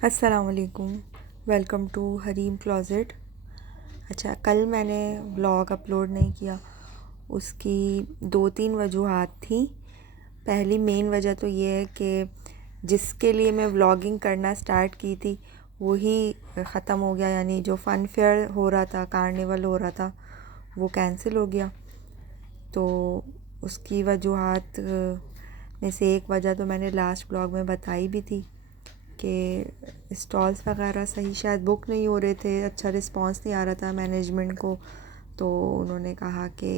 अस्सलामुअलैकुम। Welcome to Hareem closet. अच्छा, कल मैंने व्लॉग अपलोड नहीं किया, उसकी 2-3 वजूहात थी। पहली मेन वजह तो ये है कि जिसके लिए मैं व्लॉगिंग करना स्टार्ट की थी वही ख़त्म हो गया, यानी जो फ़न फेयर हो रहा था, कार्निवल हो रहा था, वो कैंसिल हो गया। तो उसकी वजूहात में से एक वजह तो मैंने लास्ट ब्लॉग में बताई भी थी कि स्टॉल्स वगैरह सही शायद बुक नहीं हो रहे थे, अच्छा रिस्पांस नहीं आ रहा था मैनेजमेंट को। तो उन्होंने कहा कि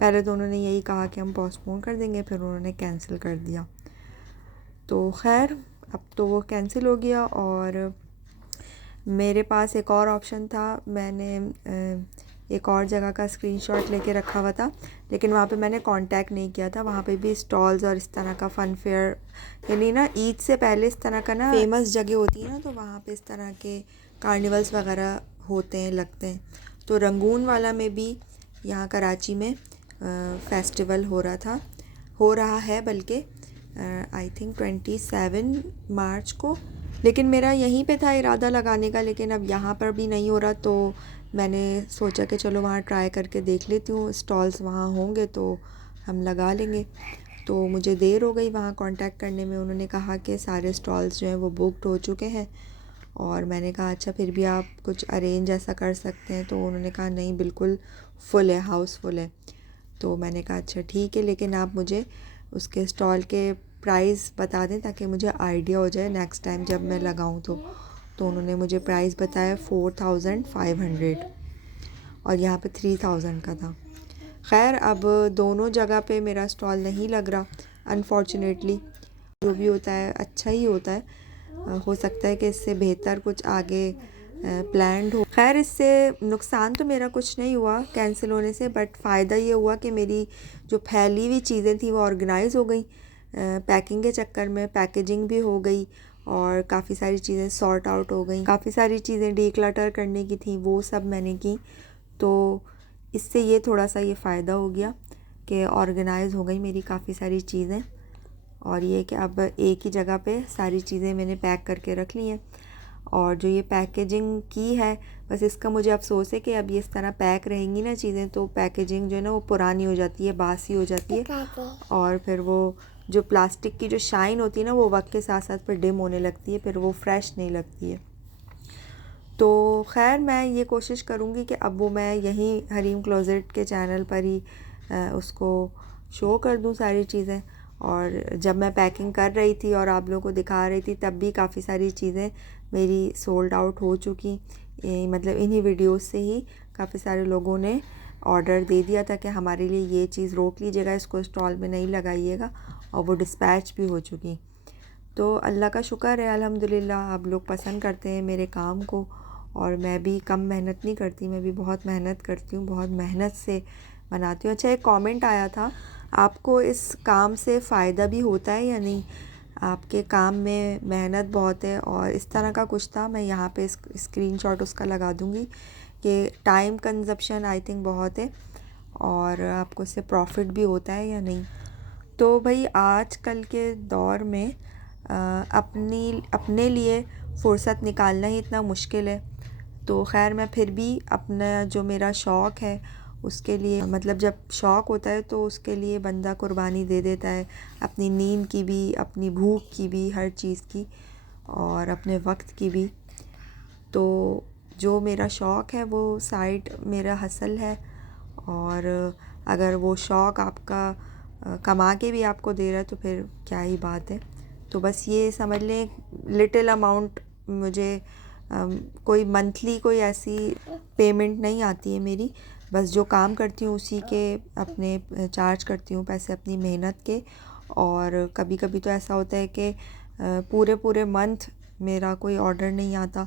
पहले तो उन्होंने यही कहा कि हम पोस्टपोन कर देंगे, फिर उन्होंने कैंसिल कर दिया। तो खैर, अब तो वो कैंसिल हो गया और मेरे पास एक और ऑप्शन था। मैंने एक और जगह का स्क्रीनशॉट लेके रखा हुआ था, लेकिन वहाँ पे मैंने कांटेक्ट नहीं किया था। वहाँ पे भी स्टॉल्स और इस तरह का फ़न फेयर, यानी ना ईद से पहले इस तरह का ना फेमस जगह होती है ना, तो वहाँ पे इस तरह के कार्निवल्स वगैरह होते हैं, लगते हैं। तो रंगून वाला में भी यहाँ कराची में फेस्टिवल हो रहा है, बल्कि आई थिंक 27 मार्च को। लेकिन मेरा यहीं पे था इरादा लगाने का, लेकिन अब यहाँ पर भी नहीं हो रहा, तो मैंने सोचा कि चलो वहाँ ट्राई करके देख लेती हूँ, स्टॉल्स वहाँ होंगे तो हम लगा लेंगे। तो मुझे देर हो गई वहाँ कांटेक्ट करने में। उन्होंने कहा कि सारे स्टॉल्स जो हैं वो बुकड हो चुके हैं, और मैंने कहा अच्छा फिर भी आप कुछ अरेंज ऐसा कर सकते हैं। तो उन्होंने कहा नहीं, बिल्कुल फुल है, हाउस फुल है। तो मैंने कहा अच्छा ठीक है, लेकिन आप मुझे उसके स्टॉल के प्राइस बता दें ताकि मुझे आइडिया हो जाए नेक्स्ट टाइम जब मैं लगाऊं तो उन्होंने मुझे प्राइस बताया 4500, और यहाँ पे 3000 का था। खैर, अब दोनों जगह पे मेरा स्टॉल नहीं लग रहा अनफॉर्चुनेटली। जो भी होता है अच्छा ही होता है, हो सकता है कि इससे बेहतर कुछ आगे प्लान्ड हो। खैर, इससे नुकसान तो मेरा कुछ नहीं हुआ कैंसिल होने से, बट फ़ायदा ये हुआ कि मेरी जो फैली हुई चीज़ें थी वो ऑर्गेनाइज़ हो गई। पैकिंग के चक्कर में पैकेजिंग भी हो गई और काफ़ी सारी चीज़ें सॉर्ट आउट हो गई। काफ़ी सारी चीज़ें डीक्लटर करने की थी, वो सब मैंने की। तो इससे ये थोड़ा सा ये फ़ायदा हो गया कि ऑर्गेनाइज़ हो गई मेरी काफ़ी सारी चीज़ें, और ये कि अब एक ही जगह पे सारी चीज़ें मैंने पैक करके रख ली हैं। और जो ये पैकेजिंग की है, बस इसका मुझे अफसोस है कि अब ये इस तरह पैक रहेंगी ना चीज़ें, तो पैकेजिंग जो है ना वो पुरानी हो जाती है, बासी हो जाती है, और फिर वो जो प्लास्टिक की जो शाइन होती है ना वो वक्त के साथ साथ फिर डिम होने लगती है, फिर वो फ्रेश नहीं लगती है। तो खैर, मैं ये कोशिश करूँगी कि अब वो मैं यहीं हरीम क्लोज़ेट के चैनल पर ही उसको शो कर दूँ सारी चीज़ें। और जब मैं पैकिंग कर रही थी और आप लोगों को दिखा रही थी, तब भी काफ़ी सारी चीज़ें मेरी सोल्ड आउट हो चुकी। मतलब इन्हीं वीडियोस से ही काफ़ी सारे लोगों ने ऑर्डर दे दिया था कि हमारे लिए ये चीज़ रोक लीजिएगा, इसको स्टॉल में नहीं लगाइएगा, और वो डिस्पैच भी हो चुकी। तो अल्लाह का शुक्र है, अल्हम्दुलिल्लाह आप लोग पसंद करते हैं मेरे काम को, और मैं भी कम मेहनत नहीं करती, मैं भी बहुत मेहनत करती हूँ, बहुत मेहनत से बनाती हूँ। अच्छा, एक कमेंट आया था, आपको इस काम से फ़ायदा भी होता है या नहीं? आपके काम में मेहनत बहुत है, और इस तरह का कुछ था। मैं यहाँ पे स्क्रीनशॉट उसका लगा दूँगी कि टाइम कंजप्शन आई थिंक बहुत है, और आपको इससे प्रॉफिट भी होता है या नहीं। तो भाई, आजकल के दौर में अपने लिए फ़ुर्सत निकालना ही इतना मुश्किल है। तो खैर, मैं फिर भी अपना जो मेरा शौक़ है उसके लिए, मतलब जब शौक़ होता है तो उसके लिए बंदा कुर्बानी दे देता है, अपनी नींद की भी, अपनी भूख की भी, हर चीज़ की, और अपने वक्त की भी। तो जो मेरा शौक़ है वो साइड मेरा हसल है, और अगर वो शौक़ आपका कमा के भी आपको दे रहा है तो फिर क्या ही बात है। तो बस ये समझ लें, लिटिल अमाउंट मुझे कोई मंथली कोई ऐसी पेमेंट नहीं आती है मेरी, बस जो काम करती हूँ उसी के अपने चार्ज करती हूँ पैसे अपनी मेहनत के। और कभी कभी तो ऐसा होता है कि पूरे पूरे मंथ मेरा कोई ऑर्डर नहीं आता,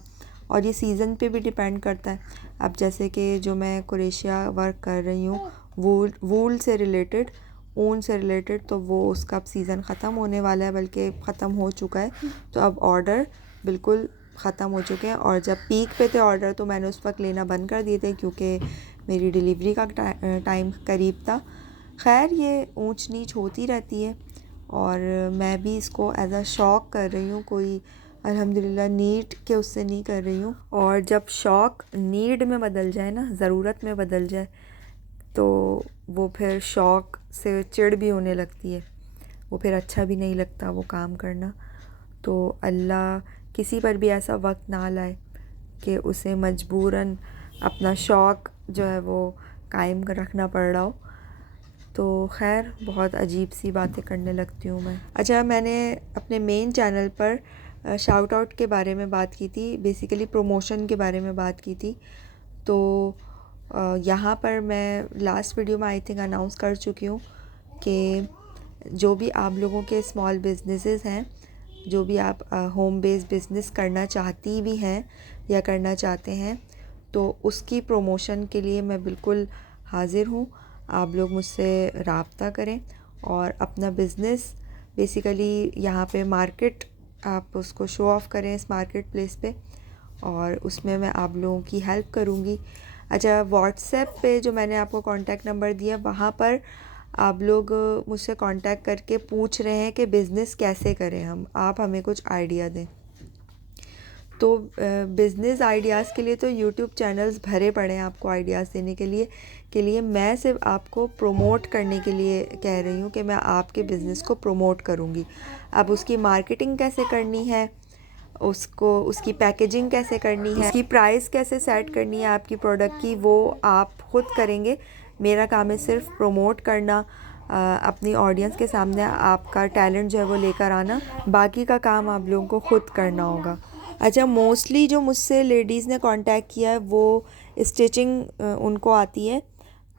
और ये सीज़न पे भी डिपेंड करता है। अब जैसे कि जो मैं क्रोशिया वर्क कर रही हूँ, वूल से रिलेटेड, ऊन से रिलेटेड, तो वो उसका अब सीज़न ख़त्म होने वाला है, बल्कि ख़त्म हो चुका है। तो अब ऑर्डर बिल्कुल ख़त्म हो चुके हैं, और जब पीक पे थे ऑर्डर तो मैंने उस वक्त लेना बंद कर दिए थे, क्योंकि मेरी डिलीवरी का टाइम करीब था। खैर, ये ऊंच नीच होती रहती है, और मैं भी इसको एज अ शौक़ कर रही हूँ, कोई अल्हम्दुलिल्लाह नीड के उससे नहीं कर रही हूँ। और जब शौक़ नीड में बदल जाए ना, ज़रूरत में बदल जाए, तो वो फिर शौक़ से चिढ़ भी होने लगती है, वो फिर अच्छा भी नहीं लगता वो काम करना। तो अल्लाह किसी पर भी ऐसा वक्त ना लाए कि उसे मजबूरन अपना शौक़ जो है वो कायम रखना पड़ रहा हो। तो खैर बहुत अजीब सी बातें करने लगती हूँ मैं। अच्छा, मैंने अपने मेन चैनल पर शाउट आउट के बारे में बात की थी, बेसिकली प्रमोशन के बारे में बात की थी। तो यहाँ पर मैं लास्ट वीडियो में आई थिंक अनाउंस कर चुकी हूँ कि जो भी आप लोगों के स्मॉल बिजनेसेस हैं, जो भी आप होम बेस्ड बिज़नेस करना चाहती भी हैं या करना चाहते हैं, तो उसकी प्रमोशन के लिए मैं बिल्कुल हाज़िर हूँ। आप लोग मुझसे राब्ता करें और अपना बिज़नेस बेसिकली यहाँ पे मार्केट आप उसको शो ऑफ़ करें इस मार्केट प्लेस पे, और उसमें मैं आप लोगों की हेल्प करूँगी। अच्छा, व्हाट्सएप पे जो मैंने आपको कॉन्टैक्ट नंबर दिया, वहाँ पर आप लोग मुझसे कांटेक्ट करके पूछ रहे हैं कि बिज़नेस कैसे करें आप हमें कुछ आइडिया दें। तो बिज़नेस आइडियाज़ के लिए तो यूट्यूब चैनल्स भरे पड़े हैं आपको आइडियाज़ देने के लिए मैं सिर्फ आपको प्रमोट करने के लिए कह रही हूँ कि मैं आपके बिज़नेस को प्रमोट करूँगी। अब उसकी मार्केटिंग कैसे करनी है, उसकी पैकेजिंग कैसे करनी है, उसकी प्राइस कैसे सेट करनी है आपकी प्रोडक्ट की, वो आप ख़ुद करेंगे। मेरा काम है सिर्फ प्रमोट करना, अपनी ऑडियंस के सामने आपका टैलेंट जो है वो लेकर आना, बाकी का काम आप लोगों को ख़ुद करना होगा। अच्छा, मोस्टली जो मुझसे लेडीज़ ने कांटेक्ट किया है वो स्टिचिंग उनको आती है,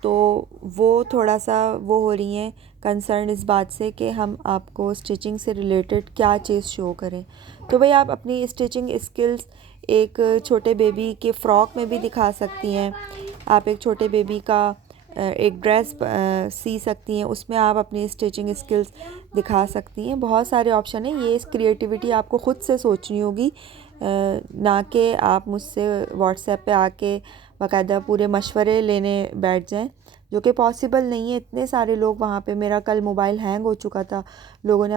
तो वो थोड़ा सा वो हो रही हैं कंसर्न इस बात से कि हम आपको स्टिचिंग से रिलेटेड क्या चीज़ शो करें। तो भाई आप अपनी स्टिचिंग स्किल्स एक छोटे बेबी के फ़्रॉक में भी दिखा सकती हैं, आप एक छोटे बेबी का एक ड्रेस सी सकती हैं, उसमें आप अपनी स्टिचिंग स्किल्स दिखा सकती हैं। बहुत सारे ऑप्शन हैं, ये क्रिएटिविटी आपको ख़ुद से सोचनी होगी, ना कि आप मुझसे व्हाट्सएप पे आके बाकायदा पूरे मशवरे लेने बैठ जाएं, जो कि पॉसिबल नहीं है। इतने सारे लोग वहाँ पे, मेरा कल मोबाइल हैंग हो चुका था, लोगों ने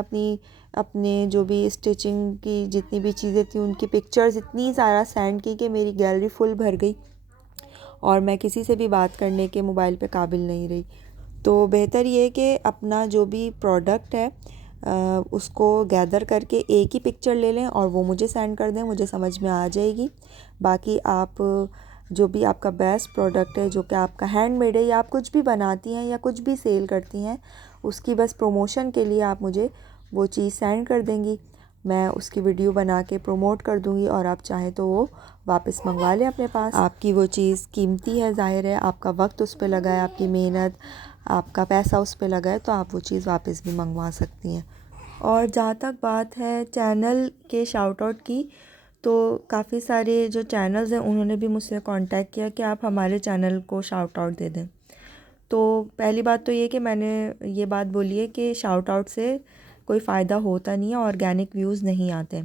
अपने जो भी स्टिचिंग की जितनी भी चीज़ें थी उनकी पिक्चर्स इतनी सारा सेंड की कि मेरी गैलरी फुल भर गई और मैं किसी से भी बात करने के मोबाइल पे काबिल नहीं रही। तो बेहतर ये है कि अपना जो भी प्रोडक्ट है उसको गैदर करके एक ही पिक्चर ले लें और वो मुझे सेंड कर दें, मुझे समझ में आ जाएगी। बाकी आप जो भी आपका बेस्ट प्रोडक्ट है, जो कि आपका हैंडमेड है या आप कुछ भी बनाती हैं या कुछ भी सेल करती हैं, उसकी बस प्रमोशन के लिए आप मुझे वो चीज़ सेंड कर देंगी, मैं उसकी वीडियो बना के प्रमोट कर दूंगी और आप चाहें तो वो वापस मंगवा लें अपने पास। आपकी वो चीज़ कीमती है, ज़ाहिर है आपका वक्त उस पर लगा है, आपकी मेहनत, आपका पैसा उस पर लगा है, तो आप वो चीज़ वापस भी मंगवा सकती हैं। और जहाँ तक बात है चैनल के शाउट आउट की, तो काफ़ी सारे जो चैनल्स हैं उन्होंने भी मुझसे कांटेक्ट किया कि आप हमारे चैनल को शाउट आउट दे दें। तो पहली बात तो ये कि मैंने ये बात बोली है कि शाउट आउट से कोई फ़ायदा होता नहीं है, ऑर्गेनिक व्यूज़ नहीं आते।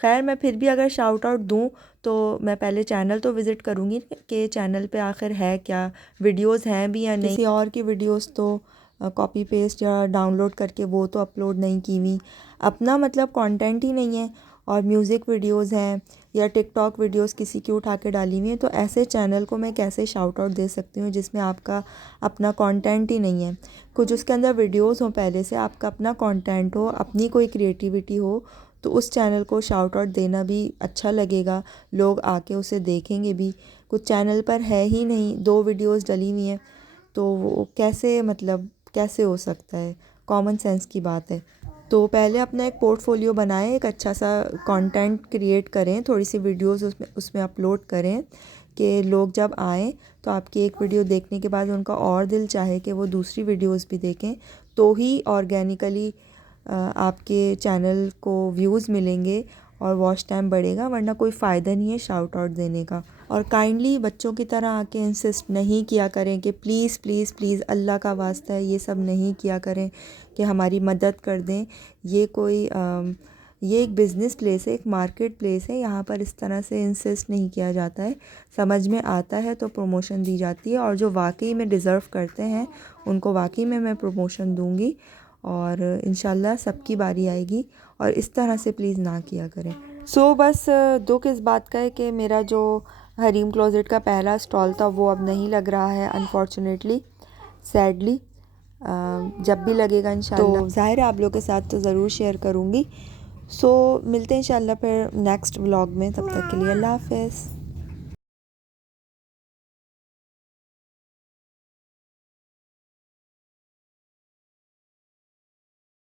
खैर, मैं फिर भी अगर शाउट आउट दूँ तो मैं पहले चैनल तो विज़िट करूँगी कि चैनल पे आखिर है क्या, वीडियोस हैं भी या नहीं। किसी और की वीडियोस तो कॉपी पेस्ट या डाउनलोड करके वो तो अपलोड नहीं की हुई, अपना मतलब कंटेंट ही नहीं है, और म्यूज़िक वीडियोस हैं या टिकटॉक वीडियोस किसी की उठा के डाली हुई है, तो ऐसे चैनल को मैं कैसे शाउट आउट दे सकती हूँ जिसमें आपका अपना कंटेंट ही नहीं है। कुछ उसके अंदर वीडियोस हो, पहले से आपका अपना कंटेंट हो, अपनी कोई क्रिएटिविटी हो, तो उस चैनल को शाउट आउट देना भी अच्छा लगेगा, लोग आके उसे देखेंगे भी। कुछ चैनल पर है ही नहीं, 2 वीडियोस डली हुई हैं, तो वो कैसे, मतलब कैसे हो सकता है, कॉमन सेंस की बात है। तो पहले अपना एक पोर्टफोलियो बनाएं, एक अच्छा सा कंटेंट क्रिएट करें, थोड़ी सी वीडियोस उसमें अपलोड करें कि लोग जब आएँ तो आपकी एक वीडियो देखने के बाद उनका और दिल चाहे कि वो दूसरी वीडियोस भी देखें, तो ही ऑर्गेनिकली आपके चैनल को व्यूज़ मिलेंगे और वॉच टाइम बढ़ेगा, वरना कोई फ़ायदा नहीं है शाउट आउट देने का। और काइंडली बच्चों की तरह आके इंसिस्ट नहीं किया करें कि प्लीज़ प्लीज़ प्लीज़ अल्लाह का वास्ता है, ये सब नहीं किया करें कि हमारी मदद कर दें। ये एक बिज़नेस प्लेस है, एक मार्केट प्लेस है, यहाँ पर इस तरह से इंसिस्ट नहीं किया जाता है। समझ में आता है तो प्रमोशन दी जाती है, और जो वाकई में डिज़र्व करते हैं उनको वाकई में मैं प्रमोशन दूँगी, और इंशाल्लाह सबकी बारी आएगी। और इस तरह से प्लीज़ ना किया करें। बस दुख इस बात का है कि मेरा जो हरीम क्लोज़ेट का पहला स्टॉल था वो अब नहीं लग रहा है, अनफॉर्चुनेटली, सैडली। जब भी लगेगा इंशाल्लाह तो ज़ाहिर है आप लोगों के साथ तो ज़रूर शेयर करूँगी। मिलते हैं इंशाल्लाह फिर नेक्स्ट व्लॉग में, तब तक के लिए अल्लाह हाफ़िज़।